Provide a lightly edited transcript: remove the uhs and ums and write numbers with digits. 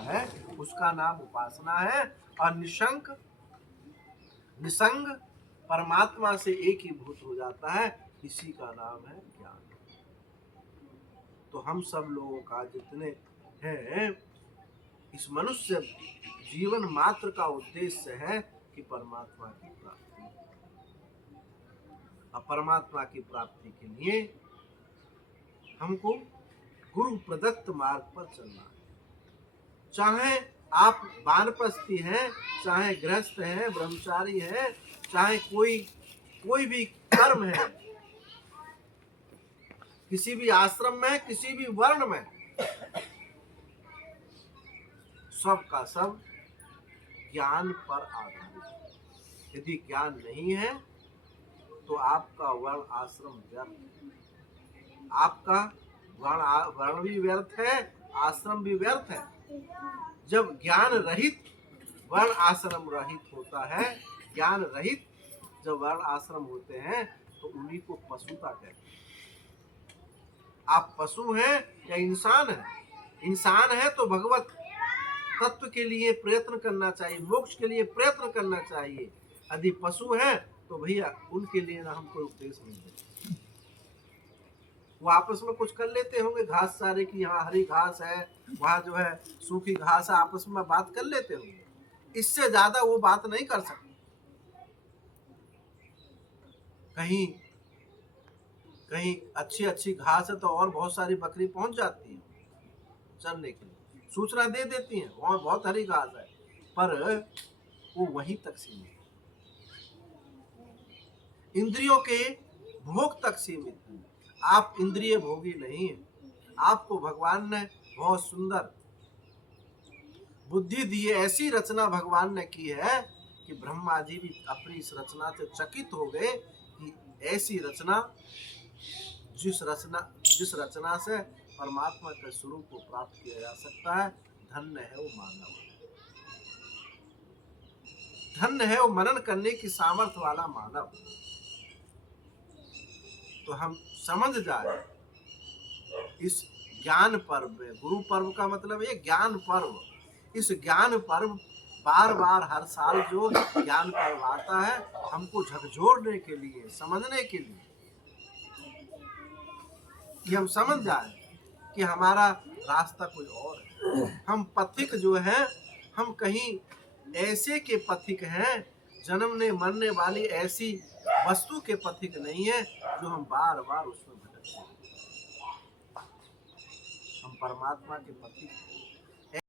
है उसका नाम उपासना है। और निसंग परमात्मा से एक ही भूत हो जाता है, इसी का नाम है ज्ञान। तो हम सब लोगों का जितने हैं इस मनुष्य जीवन मात्र का उद्देश्य है कि परमात्मा की प्राप्ति। और परमात्मा की प्राप्ति के लिए हमको गुरु प्रदत्त मार्ग पर चलना है। चाहे आप वानप्रस्थी हैं, चाहे गृहस्थ हैं, ब्रह्मचारी हैं, चाहे कोई भी कर्म है, किसी भी आश्रम में, किसी भी वर्ण में, सब का सब ज्ञान पर आधारित है। यदि ज्ञान नहीं है तो आपका वर्ण आश्रम व्यर्थ है, आपका वर्ण भी व्यर्थ है, आश्रम भी व्यर्थ है। जब ज्ञान रहित वर्ण आश्रम रहित होता है, ज्ञान रहित जब वर्ण आश्रम होते हैं तो उन्हीं को पशुता कहते हैं। आप पशु हैं या इंसान हैं? इंसान है तो भगवत तत्व के लिए प्रयत्न करना चाहिए, मोक्ष के लिए प्रयत्न करना चाहिए। यदि पशु है तो भैया उनके लिए ना हम कोई उपदेश नहीं देते। वो आपस में कुछ कर लेते होंगे, घास चारे की, यहाँ हरी घास है, वहाँ जो है सूखी घास है, आपस में बात कर लेते होंगे। इससे ज्यादा वो बात नहीं कर सकते। कहीं अच्छी घास है तो और बहुत सारी बकरी पहुंच जाती है चरने के लिए, सूचना दे देती हैं वहां बहुत हरी घास है, पर वो वहीं तक सीमित है, इंद्रियों के भोग तक सीमित है। आप इंद्रिय भोगी नहीं है। आपको भगवान ने बहुत सुंदर बुद्धि दी है, ऐसी रचना भगवान ने की है कि ब्रह्मा जी भी अपनी इस रचना से चकित हो गए कि ऐसी रचना, जिस रचना से परमात्मा के स्वरूप को प्राप्त किया जा सकता है। धन्य है वो मानव, धन्य है वो मनन करने की सामर्थ्य वाला मानव। तो हम समझ जाए इस ज्ञान पर्व में, गुरु पर्व का मतलब है ज्ञान पर्व। इस ज्ञान पर्व बार बार हर साल जो ज्ञान पर्व आता है हमको झकझोरने के लिए, समझने के लिए, कि हम समझ जाए कि हमारा रास्ता कोई और है। हम पथिक जो है, हम कहीं ऐसे के पथिक हैं, जन्मने मरने वाली ऐसी वस्तु के पथिक नहीं है जो हम बार बार उसमें भटकते हैं। हम परमात्मा के पथिक